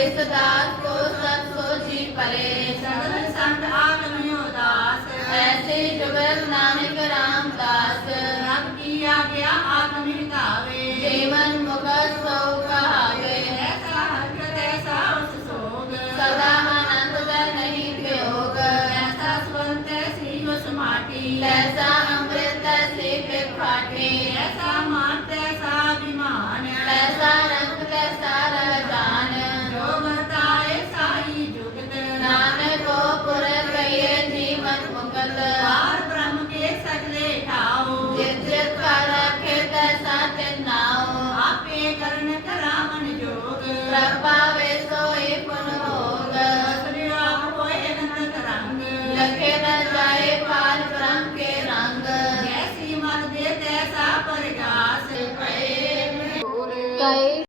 ਤਿਸ ਦਾਸ ਕੋ ਸਤ ਸੋਚੀ ਪਰੇ ਸਗਲ ਸੰਤ ਆਤਮ ਉਦਾਸ ਐਸੇ ਜੁਗਤ ਨਾਨਕ ਰਾਮਦਾਸ। ਰਬ ਕੀ ਆਗਿਆ ਆਤਮ ਹਿਤਾਵੇ ਜੀਵਨ ਮੁਕਤ ਸੋ ਕਹਾਵੇ। ਐਸਾ ਹਰਕਤ ਐਸਾ ਉਸ ਸੋਗ। ਸਦਾ ਆਨੰਦ ਦਾ ਨਹੀਂ ਵਿਯੋਗ ਐਸਾ ਸਵੰਤ ਐਸੀ ਉਸ ਮਾਟੀ। ਐਸਾ ਅੰਮ੍ਰਿਤ ਸੇ ਵਿਖਾਟੇ ਐਸਾ ਮਾਨ ਤੈਸਾ ਵਿਮਾਨ ਸਕਲ ਪਾਰ ਬ੍ਰਹਮ ਕੇ ਸਗਲੇ ਠਾਉ। ਜਿਤ ਜਿਤ ਕਰ ਖੇਤ ਸਤ ਨਾਉ। ਆਪੇ ਕਰਨ ਕਰਾਵਨ ਜੋਗ। ਪ੍ਰਭਾ ਵੇ ਸੋਈ ਪੁਨ ਭੋਗ। ਸਰਿਆ ਹੋਏ ਅਨੰਤ ਰੰਗ ਲਖੇ ਨ ਜਾਏ ਪਾਰ ਬ੍ਰਹਮ ਕੇ ਰੰਗ। ਜੈਸੀ ਮਨ ਦੇ ਤੈਸਾ ਪ੍ਰਗਾਸ। ਪਏ ਕਈ